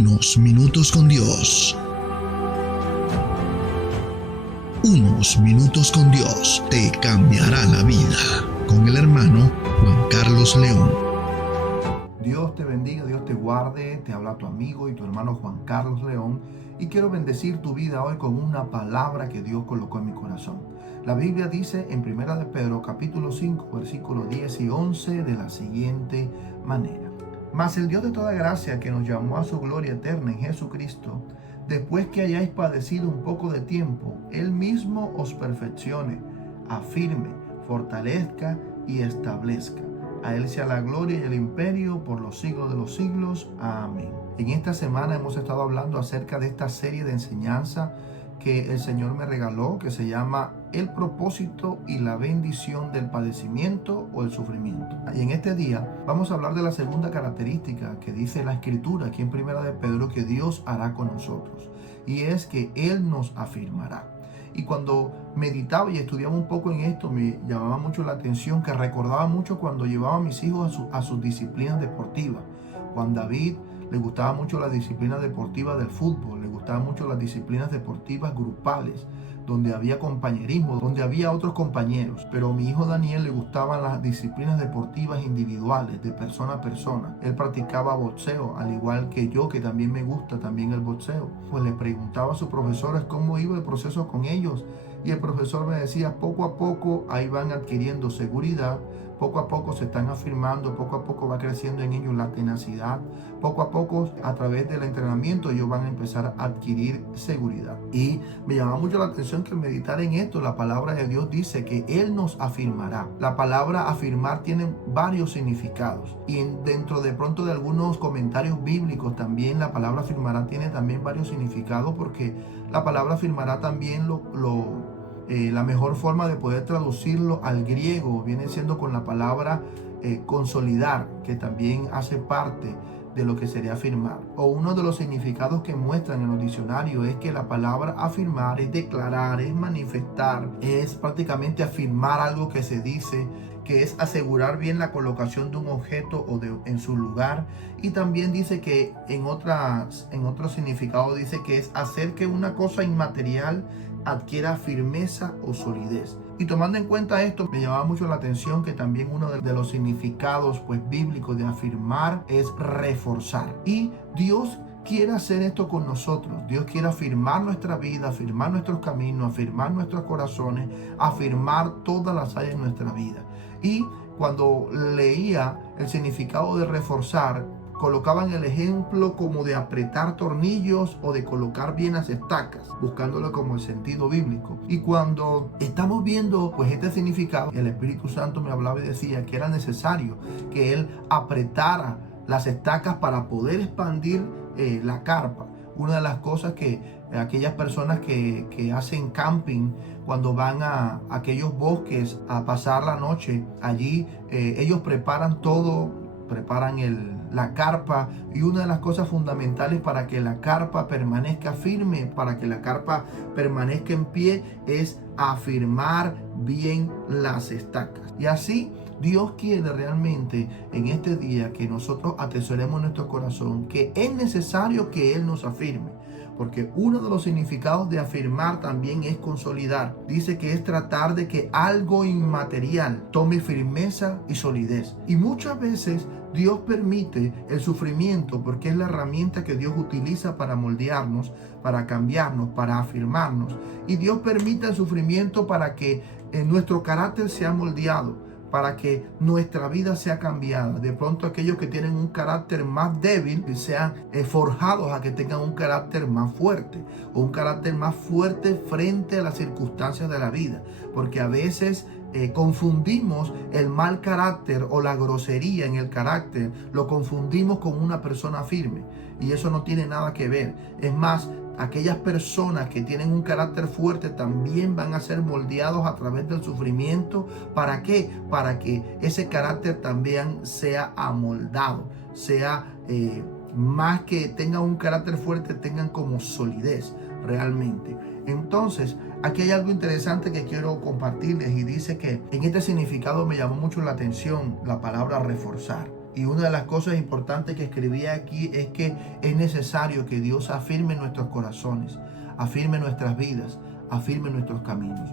Unos minutos con Dios. Unos minutos con Dios te cambiará la vida. Con el hermano Juan Carlos León. Dios te bendiga, Dios te guarde. Te habla tu amigo y tu hermano Juan Carlos León. Y quiero bendecir tu vida hoy con una palabra que Dios colocó en mi corazón. La Biblia dice en 1 de Pedro capítulo 5 versículos 10 y 11 de la siguiente manera. Mas el Dios de toda gracia, que nos llamó a su gloria eterna en Jesucristo, después que hayáis padecido un poco de tiempo, Él mismo os perfeccione, afirme, fortalezca y establezca. A Él sea la gloria y el imperio por los siglos de los siglos. Amén. En esta semana hemos estado hablando acerca de esta serie de enseñanza que el Señor me regaló, que se llama El propósito y la bendición del padecimiento o el sufrimiento. Y en este día vamos a hablar de la segunda característica que dice la Escritura aquí en 1 de Pedro que Dios hará con nosotros, y es que Él nos afirmará. Y cuando meditaba y estudiaba un poco en esto, me llamaba mucho la atención que recordaba mucho cuando llevaba a mis hijos a sus disciplinas deportivas. Juan David le gustaba mucho la disciplina deportiva del fútbol, le gustaban mucho las disciplinas deportivas grupales, donde había compañerismo, donde había otros compañeros. Pero a mi hijo Daniel le gustaban las disciplinas deportivas individuales, de persona a persona. Él practicaba boxeo, al igual que yo, que también me gusta también el boxeo. Pues le preguntaba a sus profesores cómo iba el proceso con ellos. Y el profesor me decía, poco a poco ahí van adquiriendo seguridad, poco a poco se están afirmando, poco a poco va creciendo en ellos la tenacidad, poco a poco a través del entrenamiento ellos van a empezar a adquirir seguridad. Y me llama mucho la atención que al meditar en esto, la palabra de Dios dice que Él nos afirmará. La palabra afirmar tiene varios significados, y dentro de pronto de algunos comentarios bíblicos también la palabra afirmará tiene también varios significados, porque la palabra afirmará también la mejor forma de poder traducirlo al griego viene siendo con la palabra consolidar, que también hace parte de lo que sería afirmar. O uno de los significados que muestran en los diccionarios es que la palabra afirmar es declarar, es manifestar, es prácticamente afirmar algo que se dice, que es asegurar bien la colocación de un objeto en su lugar. Y también dice que en otro significado dice que es hacer que una cosa inmaterial adquiera firmeza o solidez. Y tomando en cuenta esto, me llamaba mucho la atención que también uno de los significados bíblicos de afirmar es reforzar. Y Dios quiere hacer esto con nosotros. Dios quiere afirmar nuestra vida, afirmar nuestros caminos, afirmar nuestros corazones, afirmar todas las áreas de nuestra vida. Y cuando leía el significado de reforzar, colocaban el ejemplo como de apretar tornillos o de colocar bien las estacas, buscándolo como el sentido bíblico. Y cuando estamos viendo este significado, el Espíritu Santo me hablaba y decía que era necesario que Él apretara las estacas para poder expandir la carpa. Una de las cosas que aquellas personas que hacen camping, cuando van a aquellos bosques a pasar la noche allí, ellos preparan todo, preparan la carpa, y una de las cosas fundamentales para que la carpa permanezca firme, para que la carpa permanezca en pie, es afirmar bien las estacas. Y así Dios quiere realmente en este día que nosotros atesoremos en nuestro corazón que es necesario que Él nos afirme. Porque uno de los significados de afirmar también es consolidar. Dice que es tratar de que algo inmaterial tome firmeza y solidez. Y muchas veces Dios permite el sufrimiento porque es la herramienta que Dios utiliza para moldearnos, para cambiarnos, para afirmarnos. Y Dios permite el sufrimiento para que nuestro carácter sea moldeado, para que nuestra vida sea cambiada. De pronto aquellos que tienen un carácter más débil sean forjados a que tengan un carácter más fuerte, o un carácter más fuerte frente a las circunstancias de la vida. Porque a veces confundimos el mal carácter o la grosería en el carácter, lo confundimos con una persona firme, y eso no tiene nada que ver. Es más, aquellas personas que tienen un carácter fuerte también van a ser moldeados a través del sufrimiento. ¿Para qué? Para que ese carácter también sea amoldado, sea más que tengan un carácter fuerte, tengan como solidez realmente. Entonces, aquí hay algo interesante que quiero compartirles, y dice que en este significado me llamó mucho la atención la palabra reforzar. Y una de las cosas importantes que escribí aquí es que es necesario que Dios afirme nuestros corazones, afirme nuestras vidas, afirme nuestros caminos.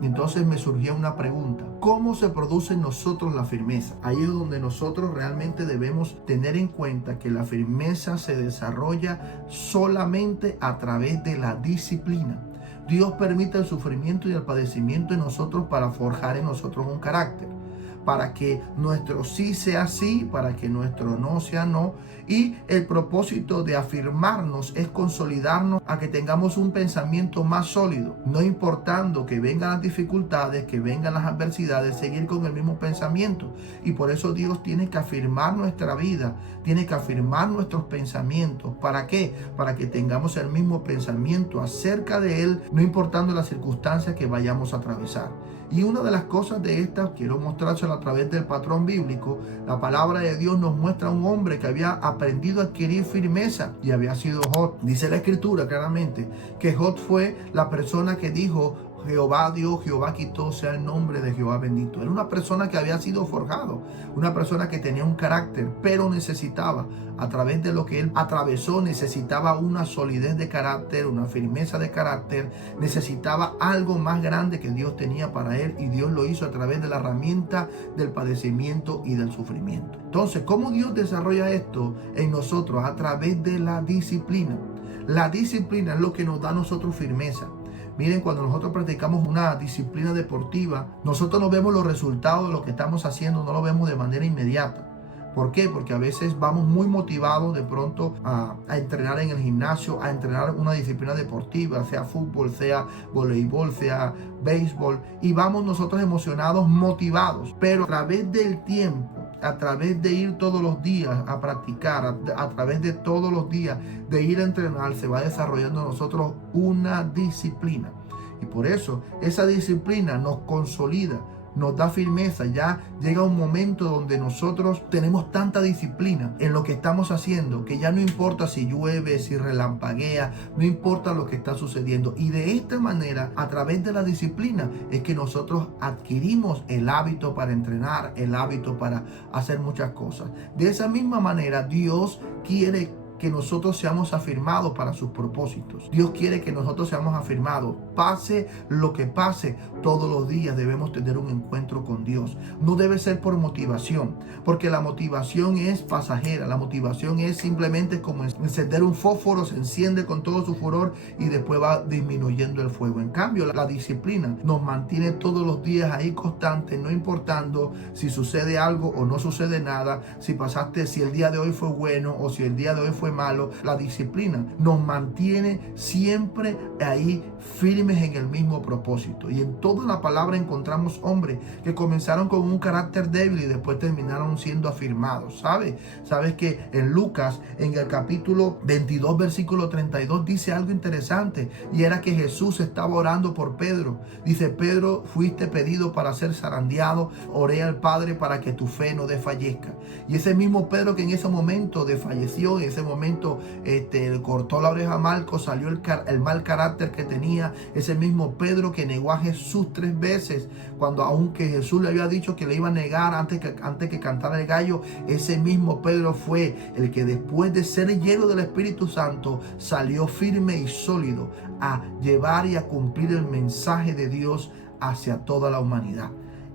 Entonces me surgió una pregunta: ¿cómo se produce en nosotros la firmeza? Ahí es donde nosotros realmente debemos tener en cuenta que la firmeza se desarrolla solamente a través de la disciplina. Dios permite el sufrimiento y el padecimiento en nosotros para forjar en nosotros un carácter, para que nuestro sí sea sí, para que nuestro no sea no. Y el propósito de afirmarnos es consolidarnos a que tengamos un pensamiento más sólido, no importando que vengan las dificultades, que vengan las adversidades, seguir con el mismo pensamiento. Y por eso Dios tiene que afirmar nuestra vida, tiene que afirmar nuestros pensamientos. ¿Para qué? Para que tengamos el mismo pensamiento acerca de Él, no importando las circunstancias que vayamos a atravesar. Y una de las cosas de estas, quiero mostrárselo a través del patrón bíblico. La palabra de Dios nos muestra a un hombre que había aprendido a adquirir firmeza y había sido Job. Dice la escritura claramente que Job fue la persona que dijo: Jehová dio, Jehová quitó, sea el nombre de Jehová bendito. Era una persona que había sido forjado, una persona que tenía un carácter, pero necesitaba, a través de lo que él atravesó, necesitaba una solidez de carácter, una firmeza de carácter, necesitaba algo más grande que Dios tenía para él, y Dios lo hizo a través de la herramienta del padecimiento y del sufrimiento. Entonces, ¿cómo Dios desarrolla esto en nosotros? A través de la disciplina. La disciplina es lo que nos da a nosotros firmeza. Miren, cuando nosotros practicamos una disciplina deportiva, nosotros no vemos los resultados de lo que estamos haciendo, no lo vemos de manera inmediata. ¿Por qué? Porque a veces vamos muy motivados de pronto a entrenar en el gimnasio, a entrenar una disciplina deportiva, sea fútbol, sea voleibol, sea béisbol, y vamos nosotros emocionados, motivados, pero a través del tiempo, a través de ir todos los días a practicar, a través de todos los días de ir a entrenar, se va desarrollando en nosotros una disciplina. Y por eso esa disciplina nos consolida, nos da firmeza. Ya llega un momento donde nosotros tenemos tanta disciplina en lo que estamos haciendo que ya no importa si llueve, si relampaguea, no importa lo que está sucediendo. Y de esta manera, a través de la disciplina, es que nosotros adquirimos el hábito para entrenar, el hábito para hacer muchas cosas. De esa misma manera, Dios quiere que nosotros seamos afirmados para sus propósitos. Dios quiere que nosotros seamos afirmados. Pase lo que pase, todos los días debemos tener un encuentro con Dios. No debe ser por motivación, porque la motivación es pasajera. La motivación es simplemente como encender un fósforo, se enciende con todo su furor y después va disminuyendo el fuego. En cambio, la disciplina nos mantiene todos los días ahí constantes, no importando si sucede algo o no sucede nada, si el día de hoy fue bueno o si el día de hoy fue malo. La disciplina nos mantiene siempre ahí firmes en el mismo propósito. Y en toda la palabra encontramos hombres que comenzaron con un carácter débil y después terminaron siendo afirmados. ¿Sabes que en Lucas, en el capítulo 22, versículo 32, dice algo interesante? Y era que Jesús estaba orando por Pedro. Dice: Pedro, fuiste pedido para ser zarandeado, oré al Padre para que tu fe no desfallezca. Y ese mismo Pedro que en ese momento desfalleció, en ese momento le cortó la oreja a Malco, salió el mal carácter que tenía. Ese mismo Pedro que negó a Jesús 3 veces, cuando aunque Jesús le había dicho que le iba a negar antes que cantara el gallo, ese mismo Pedro fue el que, después de ser lleno del Espíritu Santo, salió firme y sólido a llevar y a cumplir el mensaje de Dios hacia toda la humanidad.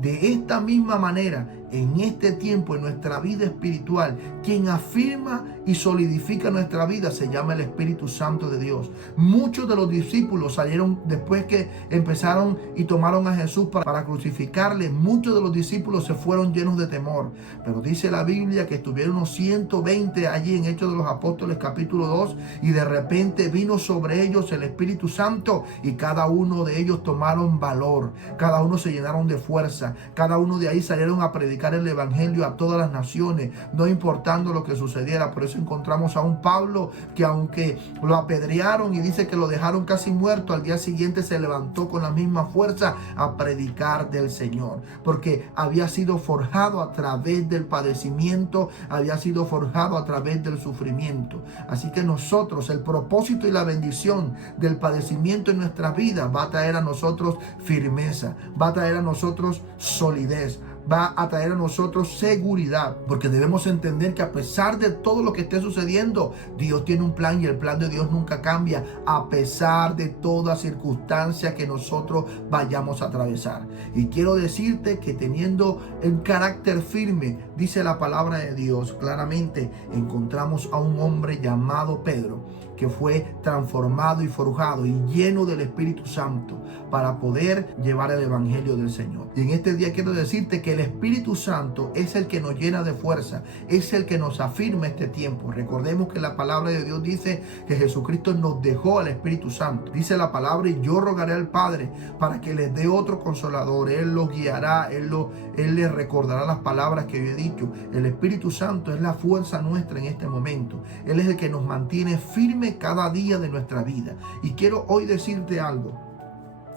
De esta misma manera, en este tiempo, en nuestra vida espiritual, quien afirma y solidifica nuestra vida se llama el Espíritu Santo de Dios. Muchos de los discípulos salieron después que empezaron y tomaron a Jesús para crucificarle. Muchos de los discípulos se fueron llenos de temor, pero dice la Biblia que estuvieron unos 120 allí en Hechos de los Apóstoles capítulo 2, y de repente vino sobre ellos el Espíritu Santo y cada uno de ellos tomaron valor, cada uno se llenaron de fuerza, cada uno de ahí salieron a predicar el evangelio a todas las naciones, no importando lo que sucediera. Por eso encontramos a un Pablo que, aunque lo apedrearon y dice que lo dejaron casi muerto, al día siguiente se levantó con la misma fuerza a predicar del Señor, porque había sido forjado a través del padecimiento, había sido forjado a través del sufrimiento. Así que nosotros, el propósito y la bendición del padecimiento en nuestra vida va a traer a nosotros firmeza, va a traer a nosotros solidez, va a traer a nosotros seguridad, porque debemos entender que a pesar de todo lo que esté sucediendo, Dios tiene un plan y el plan de Dios nunca cambia, a pesar de toda circunstancia que nosotros vayamos a atravesar. Y quiero decirte que teniendo un carácter firme, dice la palabra de Dios claramente, encontramos a un hombre llamado Pedro, que fue transformado y forjado y lleno del Espíritu Santo para poder llevar el Evangelio del Señor. Y en este día quiero decirte que el Espíritu Santo es el que nos llena de fuerza, es el que nos afirma este tiempo. Recordemos que la palabra de Dios dice que Jesucristo nos dejó al Espíritu Santo. Dice la palabra: y yo rogaré al Padre para que les dé otro consolador. Él los guiará, Él les recordará las palabras que yo he dicho. El Espíritu Santo es la fuerza nuestra en este momento. Él es el que nos mantiene firme cada día de nuestra vida. Y quiero hoy decirte algo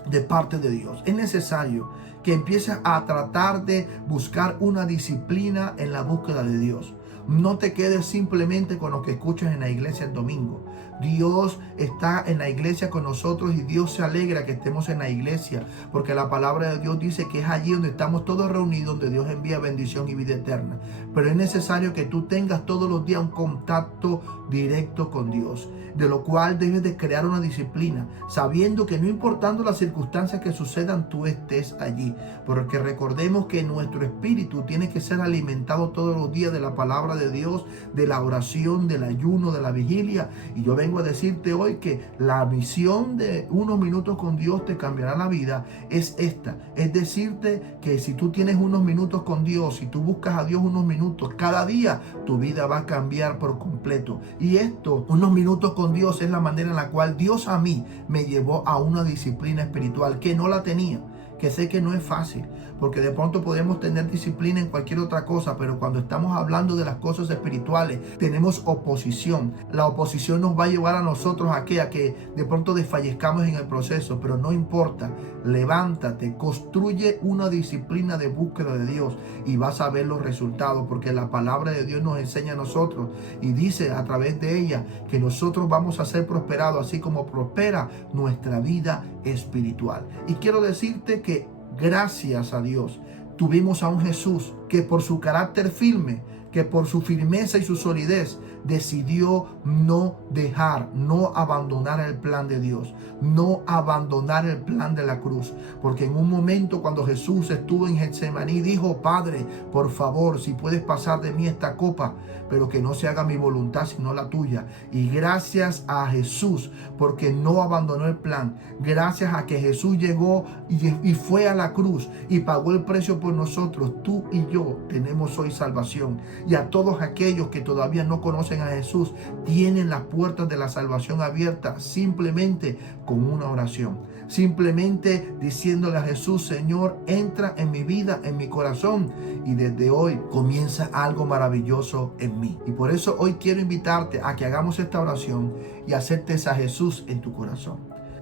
de parte de Dios. Es necesario que empieces a tratar de buscar una disciplina en la búsqueda de Dios. No te quedes simplemente con lo que escuchas en la iglesia el domingo. Dios está en la iglesia con nosotros y Dios se alegra que estemos en la iglesia, porque la palabra de Dios dice que es allí donde estamos todos reunidos, donde Dios envía bendición y vida eterna. Pero es necesario que tú tengas todos los días un contacto directo con Dios, de lo cual debes de crear una disciplina, sabiendo que no importando las circunstancias que sucedan, tú estés allí. Porque recordemos que nuestro espíritu tiene que ser alimentado todos los días de la palabra de Dios, de la oración, del ayuno, de la vigilia. Y yo vengo a decirte hoy que la misión de unos minutos con Dios te cambiará la vida es esta. Es decirte que si tú tienes unos minutos con Dios, si tú buscas a Dios unos minutos cada día, tu vida va a cambiar por completo. Y esto, unos minutos con Dios, es la manera en la cual Dios a mí me llevó a una disciplina espiritual que no la tenía, que sé que no es fácil, porque de pronto podemos tener disciplina en cualquier otra cosa, pero cuando estamos hablando de las cosas espirituales tenemos oposición. La oposición nos va a llevar a nosotros a que de pronto desfallezcamos en el proceso, pero no importa. Levántate, construye una disciplina de búsqueda de Dios y vas a ver los resultados, porque la palabra de Dios nos enseña a nosotros y dice a través de ella que nosotros vamos a ser prosperados así como prospera nuestra vida espiritual. Y quiero decirte que gracias a Dios tuvimos a un Jesús que por su carácter firme, que por su firmeza y su solidez decidió no dejar, no abandonar el plan de Dios, no abandonar el plan de la cruz. Porque en un momento cuando Jesús estuvo en Getsemaní dijo: Padre, por favor, si puedes pasar de mí esta copa, pero que no se haga mi voluntad sino la tuya. Y gracias a Jesús, porque no abandonó el plan, gracias a que Jesús llegó y fue a la cruz y pagó el precio por nosotros, tú y yo tenemos hoy salvación. Y a todos aquellos que todavía no conocen a Jesús, tienen las puertas de la salvación abiertas simplemente con una oración, simplemente diciéndole a Jesús: Señor, entra en mi vida, en mi corazón, y desde hoy comienza algo maravilloso en mí. Y por eso hoy quiero invitarte a que hagamos esta oración y aceptes a Jesús en tu corazón.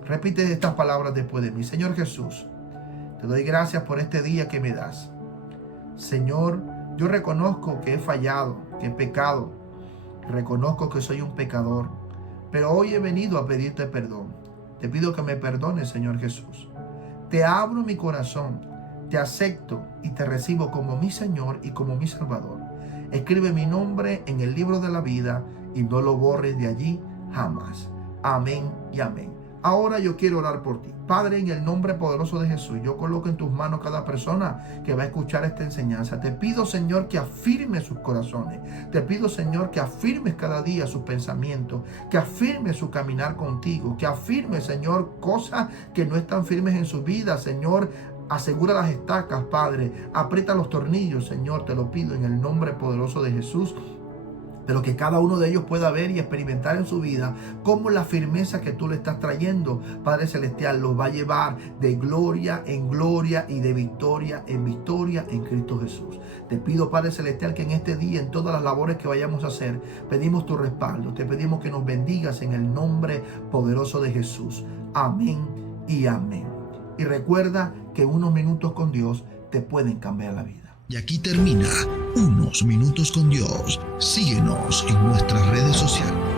Repite estas palabras después de mí: Señor Jesús, te doy gracias por este día que me das. Señor, yo reconozco que he fallado, que he pecado. Reconozco que soy un pecador, pero hoy he venido a pedirte perdón. Te pido que me perdones, Señor Jesús. Te abro mi corazón, te acepto y te recibo como mi Señor y como mi Salvador. Escribe mi nombre en el libro de la vida y no lo borres de allí jamás. Amén y amén. Ahora yo quiero orar por ti. Padre, en el nombre poderoso de Jesús, yo coloco en tus manos cada persona que va a escuchar esta enseñanza. Te pido, Señor, que afirmes sus corazones. Te pido, Señor, que afirmes cada día sus pensamientos, que afirmes su caminar contigo, que afirmes, Señor, cosas que no están firmes en su vida, Señor. Asegura las estacas, Padre. Aprieta los tornillos, Señor. Te lo pido en el nombre poderoso de Jesús. Pero que cada uno de ellos pueda ver y experimentar en su vida cómo la firmeza que tú le estás trayendo, Padre Celestial, los va a llevar de gloria en gloria y de victoria en Cristo Jesús. Te pido, Padre Celestial, que en este día, en todas las labores que vayamos a hacer, pedimos tu respaldo. Te pedimos que nos bendigas en el nombre poderoso de Jesús. Amén y amén. Y recuerda que unos minutos con Dios te pueden cambiar la vida. Y aquí termina Unos Minutos con Dios. Síguenos en nuestras redes sociales.